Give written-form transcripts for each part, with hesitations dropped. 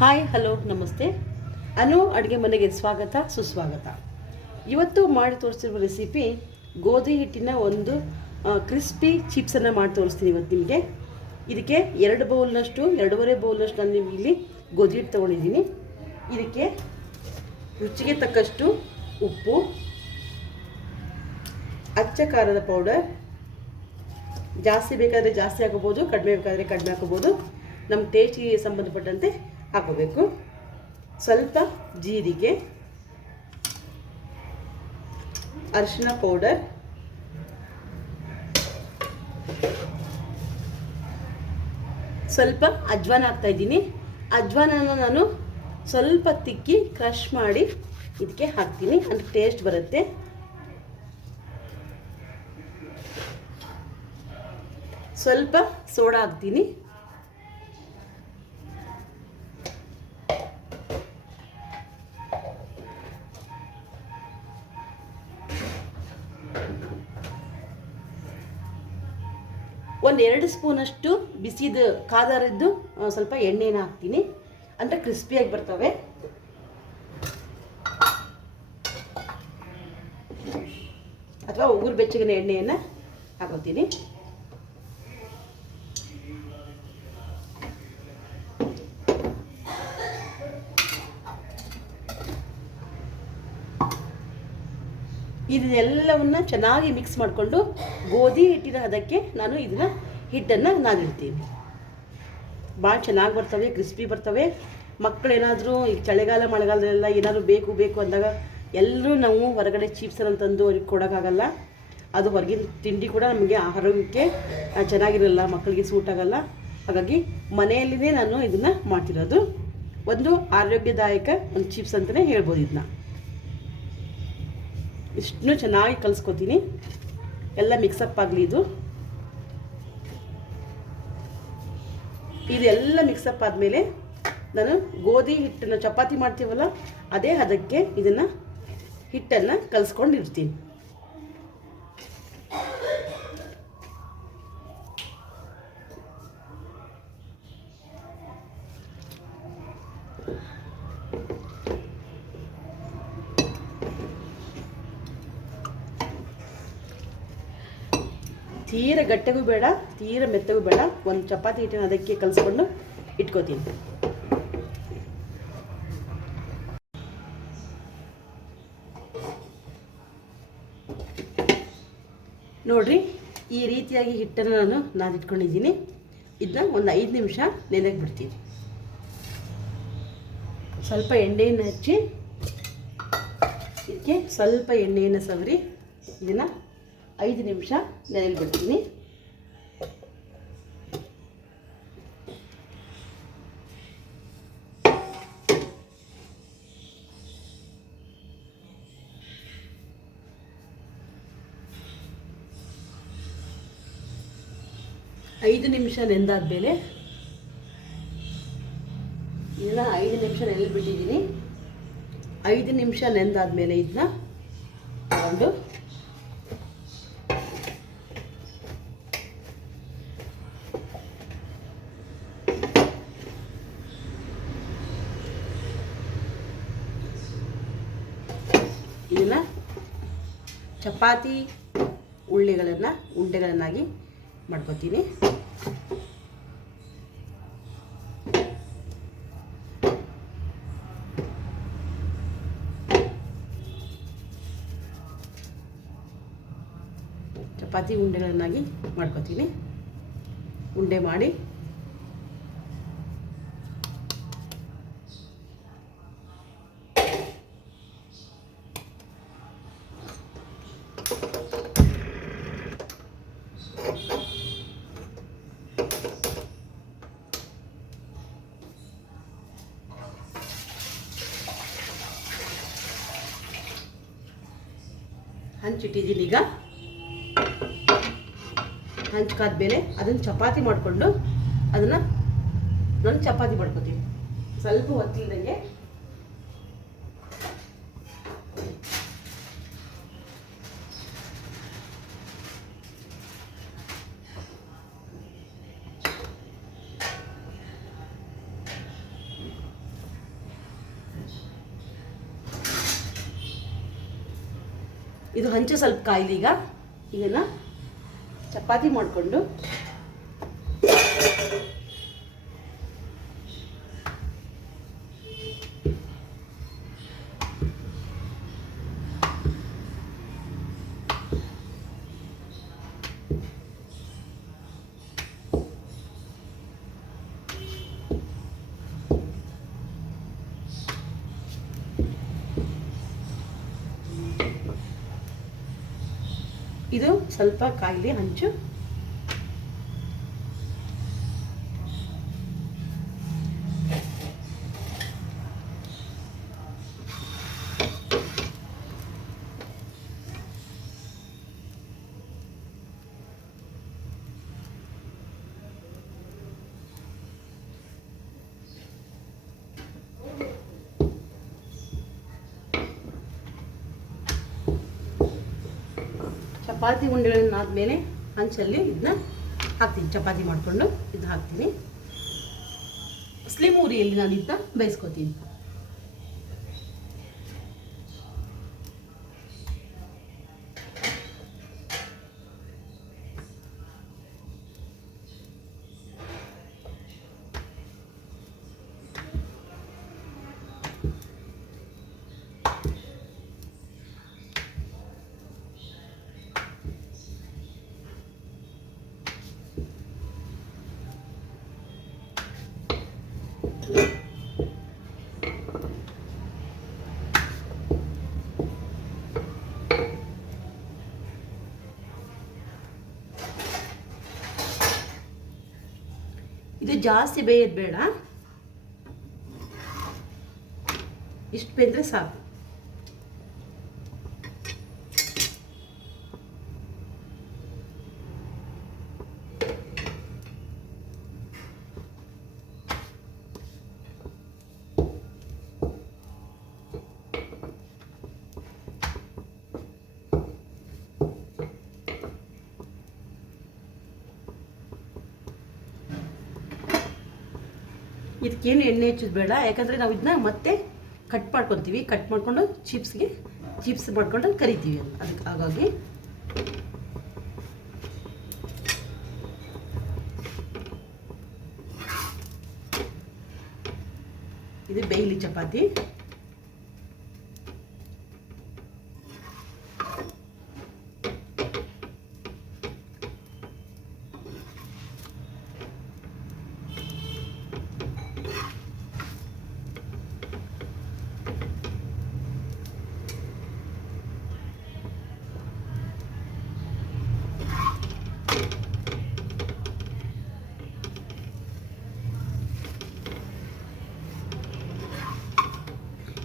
Hi hello ನಮಸ್ತೆ. ಅನು ಅಡುಗೆ ಮನೆಗೆ ಸ್ವಾಗತ ಸುಸ್ವಾಗತ. ಇವತ್ತು ಮಾಡಿ ತೋರಿಸ್ತಿರುವ ರೆಸಿಪಿ ಗೋಧಿ ಹಿಟ್ಟಿನ ಒಂದು ಕ್ರಿಸ್ಪಿ ಚಿಪ್ಸನ್ನು ಮಾಡಿ ತೋರಿಸ್ತೀನಿ ಇವತ್ತು ನಿಮಗೆ. ಇದಕ್ಕೆ 2 ಬೌಲ್ನಷ್ಟು 2.5 ಬೌಲ್ನಷ್ಟು ನಾನು ಇಲ್ಲಿ ಗೋಧಿ ಹಿಟ್ಟು ತೊಗೊಂಡಿದ್ದೀನಿ. ಇದಕ್ಕೆ ರುಚಿಗೆ ತಕ್ಕಷ್ಟು ಉಪ್ಪು, ಅಚ್ಚ ಖಾರದ ಪೌಡರ್, ಜಾಸ್ತಿ ಬೇಕಾದರೆ ಜಾಸ್ತಿ ಹಾಕೋಬೋದು, ಕಡಿಮೆ ಬೇಕಾದರೆ ಕಡಿಮೆ ಹಾಕೋಬೋದು, ನಮ್ಮ ಟೇಸ್ಟಿಗೆ ಸಂಬಂಧಪಟ್ಟಂತೆ ಹಾಕೋಬೇಕು. ಸ್ವಲ್ಪ ಜೀರಿಗೆ, ಅರಿಶಿನ ಪೌಡರ್, ಸ್ವಲ್ಪ ಅಜ್ವಾನ ಹಾಕ್ತಾಯಿದ್ದೀನಿ. ಅಜ್ವಾನನ ನಾನು ಸ್ವಲ್ಪ ತಿಕ್ಕಿ ಕ್ರಷ್ ಮಾಡಿ ಇದಕ್ಕೆ ಹಾಕ್ತೀನಿ, ಅಂದರೆ ಟೇಸ್ಟ್ ಬರುತ್ತೆ. ಸ್ವಲ್ಪ ಸೋಡಾ ಹಾಕ್ತೀನಿ. ಒಂದು 2 ಸ್ಪೂನಷ್ಟು ಬಿಸಿದು ಕಾದಾರಿದ್ದು ಸ್ವಲ್ಪ ಎಣ್ಣೆನ ಹಾಕ್ತೀನಿ, ಅಂದರೆ ಕ್ರಿಸ್ಪಿಯಾಗಿ ಬರ್ತವೆ. ಅಥವಾ ಉಗುರು ಬೆಚ್ಚಗಿನ ಎಣ್ಣೆಯನ್ನು ಹಾಕೋತೀನಿ. ಇದೆಲ್ಲವನ್ನ ಚೆನ್ನಾಗಿ ಮಿಕ್ಸ್ ಮಾಡಿಕೊಂಡು ಗೋಧಿ ಹಿಟ್ಟಿನ ಹದಕ್ಕೆ ನಾನು ಹಿಟ್ಟನ್ನು ನಾದಿಡ್ತೀನಿ. ಭಾಳ ಚೆನ್ನಾಗಿ ಬರ್ತವೆ, ಕ್ರಿಸ್ಪಿ ಬರ್ತವೆ. ಮಕ್ಕಳೇನಾದರೂ ಈಗ ಚಳಿಗಾಲ ಮಳೆಗಾಲದಲ್ಲೆಲ್ಲ ಏನಾದರೂ ಬೇಕು ಅಂದಾಗ ಎಲ್ಲರೂ ನಾವು ಹೊರಗಡೆ ಚಿಪ್ಸನ್ನು ತಂದು ಅವ್ರಿಗೆ ಕೊಡೋಕ್ಕಾಗಲ್ಲ. ಅದು ಹೊರಗಿನ ತಿಂಡಿ ಕೂಡ ನಮಗೆ ಆರೋಗ್ಯಕ್ಕೆ ಚೆನ್ನಾಗಿರಲ್ಲ, ಮಕ್ಕಳಿಗೆ ಸೂಟ್ ಆಗಲ್ಲ. ಹಾಗಾಗಿ ಮನೆಯಲ್ಲಿನೇ ನಾನು ಇದನ್ನು ಮಾಡ್ತಿರೋದು. ಒಂದು ಆರೋಗ್ಯದಾಯಕ ಒಂದು ಚಿಪ್ಸ್ ಅಂತಲೇ ಹೇಳ್ಬೋದು. ಇದನ್ನ ಇಷ್ಟನ್ನು ಚೆನ್ನಾಗಿ ಕಲಿಸ್ಕೊತೀನಿ, ಎಲ್ಲ ಮಿಕ್ಸಪ್ ಆಗಲಿ. ಇದೆಲ್ಲ ಮಿಕ್ಸಪ್ ಆದಮೇಲೆ ನಾನು ಗೋಧಿ ಹಿಟ್ಟನ್ನು ಚಪಾತಿ ಮಾಡ್ತೀವಲ್ಲ ಅದೇ ಹದಕ್ಕೆ ಹಿಟ್ಟನ್ನು ಕಲಿಸ್ಕೊಂಡಿರ್ತೀನಿ. ತೀರ ಗಟ್ಟಿಗೂ ಬೇಡ, ತೀರ ಮೆತ್ತಗೂ ಬೇಡ. ಒಂದು ಚಪಾತಿ ಹಿಟ್ಟನ್ನು ಅದಕ್ಕೆ ಕಲಿಸ್ಕೊಂಡು ಇಟ್ಕೋತೀನಿ. ನೋಡ್ರಿ, ಈ ರೀತಿಯಾಗಿ ಹಿಟ್ಟನ್ನು ನಾನು ನಾದಿಟ್ಕೊಂಡಿದ್ದೀನಿ. ಇದನ್ನ ಒಂದು 5 ನಿಮಿಷ ನೆನೆಗೆ ಬಿಡ್ತೀನಿ. ಸ್ವಲ್ಪ ಎಣ್ಣೆಯನ್ನು ಹಚ್ಚಿ ಇದಕ್ಕೆ ಸ್ವಲ್ಪ ಎಣ್ಣೆಯನ್ನು ಸವರಿ ಇದನ್ನು 5 ನಿಮಿಷ ನೆನೆಗೆ ಬಿಡ್ತೀನಿ. ಐದು ನಿಮಿಷ ನೆಂದಾದ್ಮೇಲೆ ಇದನ್ನ 5 ನಿಮಿಷ ನೆನೆಗೆ ಬಿಟ್ಟಿದ್ದೀನಿ. 5 ನಿಮಿಷ ನೆಂದಾದ್ಮೇಲೆ ಇದನ್ನ ತಗೊಂಡು ಇದನ್ನು ಚಪಾತಿ ಉಂಡೆಗಳನ್ನಾಗಿ ಮಾಡ್ಕೊತೀನಿ. ಚಪಾತಿ ಉಂಡೆಗಳನ್ನಾಗಿ ಮಾಡ್ಕೊತೀನಿ. ಉಂಡೆ ಮಾಡಿ ಹಂಚಿಟ್ಟಿದ್ದೀನಿ. ಈಗ ಹಂಚ್ಕಾದ್ಮೇಲೆ ಅದನ್ನು ಚಪಾತಿ ಮಾಡಿಕೊಂಡು ನಾನು ಚಪಾತಿ ಮಾಡ್ಕೊತೀನಿ. ಸ್ವಲ್ಪ ಹೊತ್ತಿಲ್ದಂಗೆ ಇದು ಹಂಚು ಸ್ವಲ್ಪ ಕಾಯಿಲಿ. ಈಗ ಇದನ್ನು ಚಪಾತಿ ಮಾಡಿಕೊಂಡು ಇದು ಸ್ವಲ್ಪ ಕಾಯಿಲೆ ಹಂಚು. ಚಪಾತಿ ಉಂಡೆಗಳನ್ನ ಆದಮೇಲೆ ಹಂಚಲ್ಲಿ ಇದನ್ನ ಹಾಕ್ತೀನಿ. ಚಪಾತಿ ಮಾಡಿಕೊಂಡು ಇದನ್ನ ಹಾಕ್ತೀನಿ. ಸ್ಲಿಮ್ ಉರಿಯಲ್ಲಿ ನಾನು ಇದನ್ನ ಬೇಯಿಸ್ಕೊತೀನಿ. ಇದು ಜಾಸ್ತಿ ಬೇಯೋದು ಬೇಡ, ಇಷ್ಟು ಬೇಯಿದ್ರೆ ಸಾಕು. ಇದಕ್ಕೇನು ಎಣ್ಣೆ ಹೆಚ್ಚೋದು ಬೇಡ, ಯಾಕಂದರೆ ನಾವು ಇದನ್ನ ಮತ್ತೆ ಕಟ್ ಮಾಡ್ಕೊತೀವಿ. ಕಟ್ ಮಾಡಿಕೊಂಡು ಚಿಪ್ಸ್ ಮಾಡ್ಕೊಂಡು ಕರಿತೀವಿ ಅದಕ್ಕೆ. ಹಾಗಾಗಿ ಇದು ಬೇಯ್ಲಿ ಚಪಾತಿ.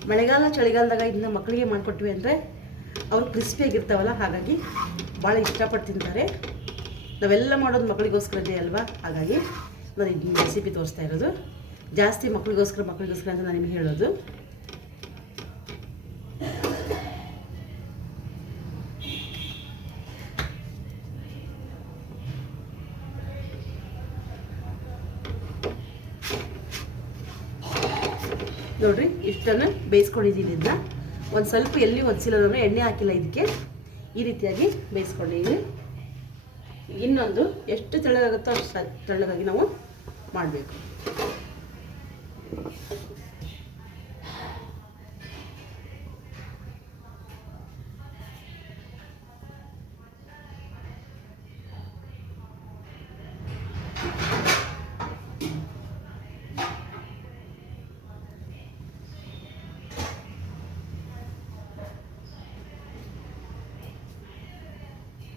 ಮಳೆಗಾಲ ಚಳಿಗಾಲದಾಗ ಇದನ್ನ ಮಕ್ಕಳಿಗೆ ಮಾಡಿಕೊಟ್ವಿ ಅಂದರೆ ಅವ್ರು ಕ್ರಿಸ್ಪಿಯಾಗಿರ್ತಾವಲ್ಲ, ಹಾಗಾಗಿ ಭಾಳ ಇಷ್ಟಪಟ್ಟು ತಿಂತಾರೆ. ನಾವೆಲ್ಲ ಮಾಡೋದು ಮಕ್ಕಳಿಗೋಸ್ಕರದೇ ಅಲ್ವಾ, ಹಾಗಾಗಿ ನಾನು ಇದನ್ನ ರೆಸಿಪಿ ತೋರಿಸ್ತಾ ಇರೋದು. ಜಾಸ್ತಿ ಮಕ್ಕಳಿಗೋಸ್ಕರ ಅಂತ ನಾನು ನಿಮಗೆ ಹೇಳೋದು. ನೋಡ್ರಿ, ಇಷ್ಟನ್ನು ಬೇಯಿಸ್ಕೊಂಡಿದ್ದೀನಿ. ಇದನ್ನ ಒಂದು ಸ್ವಲ್ಪ ಎಲ್ಲಿ ಒದಿಸಿಲ್ಲ, ಅಂದರೆ ಎಣ್ಣೆ ಹಾಕಿಲ್ಲ ಇದಕ್ಕೆ. ಈ ರೀತಿಯಾಗಿ ಬೇಯಿಸ್ಕೊಂಡಿದ್ದೀನಿ. ಇನ್ನೊಂದು ಎಷ್ಟು ತೆಳ್ಳಗಾಗುತ್ತೋ ಅಷ್ಟು ತೆಳ್ಳಗಾಗಿ ನಾವು ಮಾಡಬೇಕು.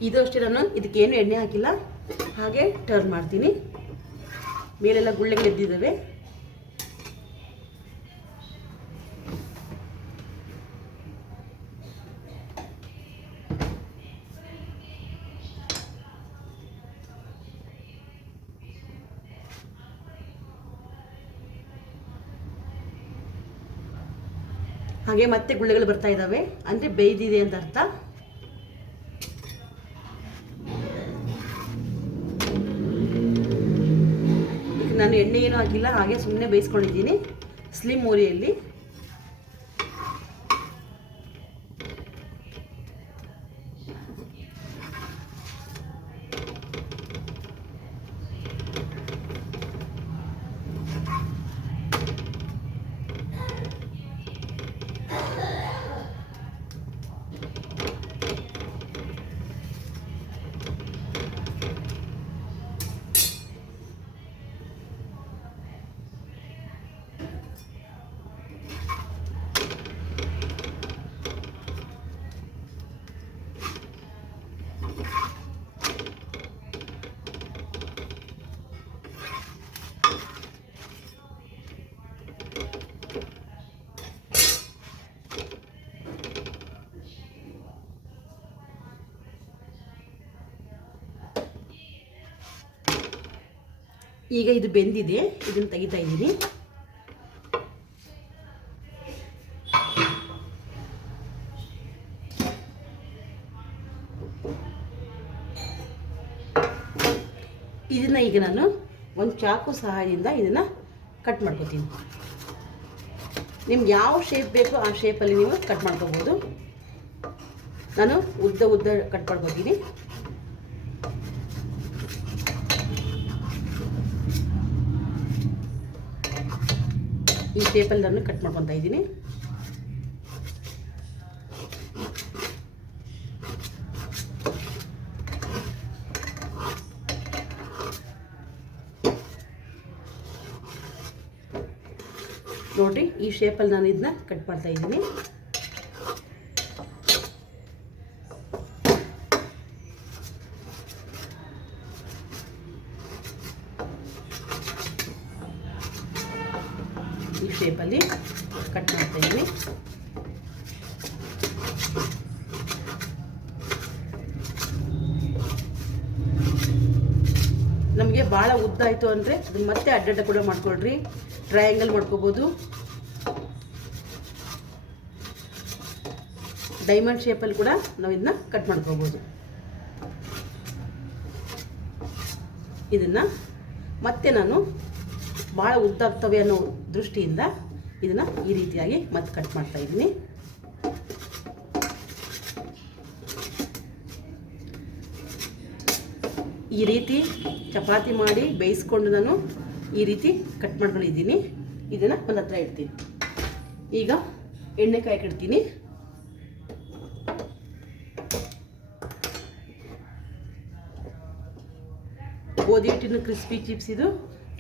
ಇದು ಅಷ್ಟೇ, ನಾನು ಇದಕ್ಕೇನು ಎಣ್ಣೆ ಹಾಕಿಲ್ಲ, ಹಾಗೆ ಟರ್ನ್ ಮಾಡ್ತೀನಿ. ಮೇಲೆಲ್ಲ ಗುಳ್ಳೆಗಳು ಎದ್ದಿದ್ದಾವೆ. ಹಾಗೆ ಮತ್ತೆ ಗುಳ್ಳೆಗಳು ಬರ್ತಾ ಇದ್ದಾವೆ, ಅಂದರೆ ಬೇಯ್ದಿದೆ ಅಂತ ಅರ್ಥ. ನಾನು ಎಣ್ಣೆ ಏನೂ ಹಾಕಿಲ್ಲ, ಹಾಗೆ ಸುಮ್ಮನೆ ಬೇಯಿಸ್ಕೊಂಡಿದ್ದೀನಿ ಸ್ಲಿಮ್ ಉರಿಯಲ್ಲಿ. ಈಗ ಇದು ಬೆಂದಿದೆ, ಇದನ್ನು ತೆಗಿತಾ ಇದ್ದೀನಿ. ಇದನ್ನು ಈಗ ನಾನು ಒಂದು ಚಾಕು ಸಹಾಯದಿಂದ ಇದನ್ನು ಕಟ್ ಮಾಡ್ಕೋತೀನಿ. ನಿಮ್ಗೆ ಯಾವ ಶೇಪ್ ಬೇಕೋ ಆ ಶೇಪಲ್ಲಿ ನೀವು ಕಟ್ ಮಾಡ್ಕೋಬೋದು. ನಾನು ಉದ್ದ ಉದ್ದ ಕಟ್ ಮಾಡ್ಕೋತೀನಿ. ಈ ಶೇಪಲ್ಲಿ ನಾನು ಕಟ್ ಮಾಡ್ಕೊತಾ ಇದ್ದೀನಿ. ನೋಡಿರಿ, ಈ ಶೇಪಲ್ಲಿ ನಾನು ಇದನ್ನ ಕಟ್ ಮಾಡ್ತಾ ಇದ್ದೀನಿ. ಈ ಶೇಪಲ್ಲಿ ಕಟ್ ಮಾಡ್ತಾ ಇದ್ದೀನಿ. ನಮಗೆ ಭಾಳ ಉದ್ದ ಆಯಿತು ಅಂದರೆ ಅದನ್ನ ಮತ್ತೆ ಅಡ್ಡಡ್ಡ ಕೂಡ ಮಾಡ್ಕೊಳ್ರಿ. ಟ್ರಯಾಂಗಲ್ ಮಾಡ್ಕೋಬೋದು, ಡೈಮಂಡ್ ಶೇಪಲ್ಲಿ ಕೂಡ ನಾವು ಇದನ್ನ ಕಟ್ ಮಾಡ್ಕೋಬೋದು. ಇದನ್ನು ಮತ್ತೆ ನಾನು ಭಾಳ ಉದ್ದ ಆಗ್ತವೆ ಅನ್ನೋ ದೃಷ್ಟಿಯಿಂದ ಇದನ್ನು ಈ ರೀತಿಯಾಗಿ ಮತ್ತೆ ಕಟ್ ಮಾಡ್ತಾ ಇದ್ದೀನಿ. ಈ ರೀತಿ ಚಪಾತಿ ಮಾಡಿ ಬೇಯಿಸ್ಕೊಂಡು ನಾನು ಈ ರೀತಿ ಕಟ್ ಮಾಡ್ಕೊಂಡಿದ್ದೀನಿ. ಇದನ್ನು ಒಂದು ಹತ್ರ ಇಡ್ತೀನಿ. ಈಗ ಎಣ್ಣೆ ಕಾಯಕ್ಕಿಡ್ತೀನಿ. ಗೋಧಿ ಹಿಟ್ಟಿನ ಕ್ರಿಸ್ಪಿ ಚಿಪ್ಸ್ ಇದು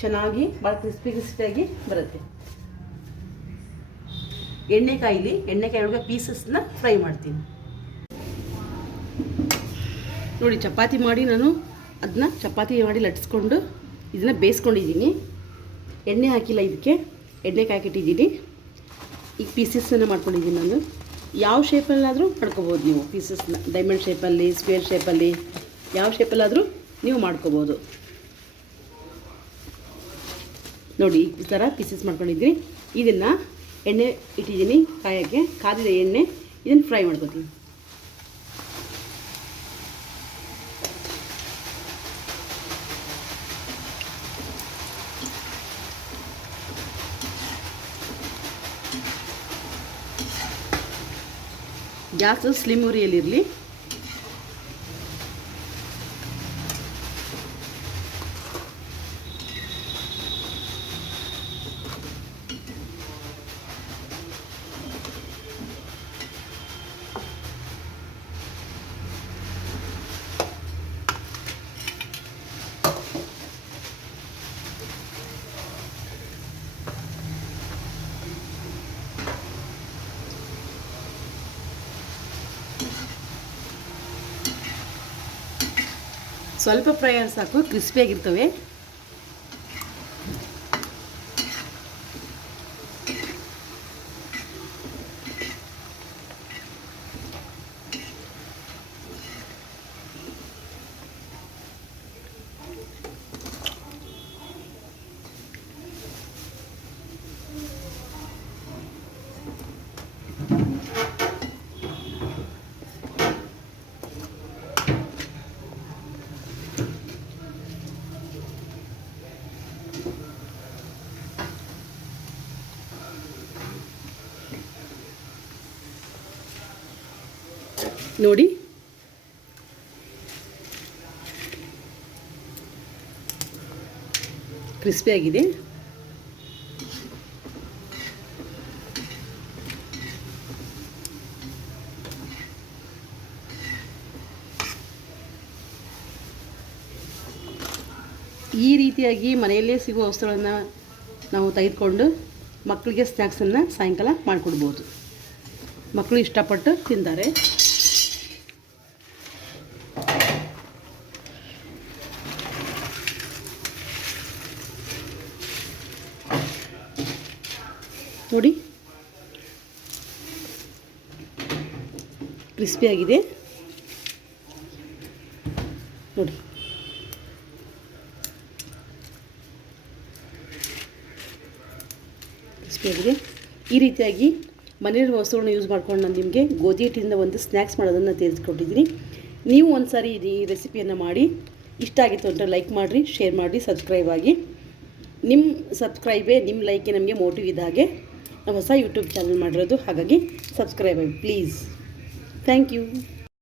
ಚೆನ್ನಾಗಿ ಭಾಳ ಕ್ರಿಸ್ಪಿಯಾಗಿ ಬರುತ್ತೆ. ಎಣ್ಣೆಕಾಯಿ ಒಳಗೆ ಪೀಸಸ್ನ ಫ್ರೈ ಮಾಡ್ತೀನಿ. ನೋಡಿ, ಚಪಾತಿ ಮಾಡಿ ನಾನು ಅದನ್ನ ಚಪಾತಿ ಮಾಡಿ ಲಟ್ಸ್ಕೊಂಡು ಇದನ್ನು ಬೇಯಿಸ್ಕೊಂಡಿದ್ದೀನಿ. ಎಣ್ಣೆ ಹಾಕಿಲ್ಲ, ಇದಕ್ಕೆ ಎಣ್ಣೆ ಕಾಯ್ಕಿಟ್ಟಿದ್ದೀನಿ. ಈಗ ಪೀಸಸ್ಸನ್ನು ಮಾಡ್ಕೊಂಡಿದ್ದೀನಿ. ನಾನು ಯಾವ ಶೇಪಲ್ಲಾದರೂ ಮಾಡ್ಕೋಬೋದು ನೀವು ಪೀಸಸ್ನ. ಡೈಮಂಡ್ ಶೇಪಲ್ಲಿ, ಸ್ಕ್ವೇರ್ ಶೇಪಲ್ಲಿ, ಯಾವ ಶೇಪಲ್ಲಾದರೂ ನೀವು ಮಾಡ್ಕೋಬೋದು. ನೋಡಿ, ಈ ಥರ ಪೀಸಸ್ ಮಾಡ್ಕೊಂಡಿದ್ದೀನಿ. ಇದನ್ನು ಎಣ್ಣೆ ಇಟ್ಟಿದ್ದೀನಿ ಕಾಯೋಕ್ಕೆ. ಕಾದಿದ ಎಣ್ಣೆ, ಇದನ್ನು ಫ್ರೈ ಮಾಡ್ಕೊತೀನಿ. ಗ್ಯಾಸು ಸ್ಲಿಮ್ ಉರಿಯಲ್ಲಿರಲಿ. ಸ್ವಲ್ಪ ಫ್ರೈ ಆದ್ರೆ ಸಾಕು, ಕ್ರಿಸ್ಪಿಯಾಗಿರ್ತವೆ. ನೋಡಿ, ಕ್ರಿಸ್ಪಿಯಾಗಿದೆ. ಈ ರೀತಿಯಾಗಿ ಮನೆಯಲ್ಲೇ ಸಿಗುವ ವಸ್ತುಗಳನ್ನು ನಾವು ತೆಗೆದುಕೊಂಡು ಮಕ್ಕಳಿಗೆ ಸ್ನ್ಯಾಕ್ಸನ್ನು ಸಾಯಂಕಾಲ ಮಾಡಿಕೊಡ್ಬೋದು. ಮಕ್ಕಳು ಇಷ್ಟಪಟ್ಟು ತಿಂತಾರೆ. ನೋಡಿ, ಕ್ರಿಸ್ಪಿಯಾಗಿದೆ ನೋಡಿ. ಕ್ರಿಸ್ಪಿಯಾಗಿದೆ. ಈ ರೀತಿಯಾಗಿ ಮನೆಯಲ್ಲಿರುವ ವಸ್ತುಗಳನ್ನ ಯೂಸ್ ಮಾಡ್ಕೊಂಡು ನಾನು ನಿಮಗೆ ಗೋಧಿ ಹಿಟ್ಟಿಂದ ಒಂದು ಸ್ನ್ಯಾಕ್ಸ್ ಮಾಡೋದನ್ನು ತಿಳಿಸ್ಕೊಟ್ಟಿದ್ದೀನಿ. ನೀವು ಒಂದು ಸಾರಿ ಈ ರೆಸಿಪಿಯನ್ನು ಮಾಡಿ ಇಷ್ಟ ಆಗಿತ್ತು ಅಂದರೆ ಲೈಕ್ ಮಾಡಿರಿ, ಶೇರ್ ಮಾಡಿರಿ, ಸಬ್ಸ್ಕ್ರೈಬ್ ಆಗಿ. ನಿಮ್ಮ ಸಬ್ಸ್ಕ್ರೈಬೇ, ನಿಮ್ಮ ಲೈಕೆ ನಮಗೆ ಮೋಟಿವ್ ಇದ್ದ ಹಾಗೆ. ನಾವು ಹೊಸ ಯೂಟ್ಯೂಬ್ ಚಾನಲ್ ಮಾಡಿರೋದು, ಹಾಗಾಗಿ ಸಬ್ಸ್ಕ್ರೈಬ್ ಆಗಿ ಪ್ಲೀಸ್. Thank you.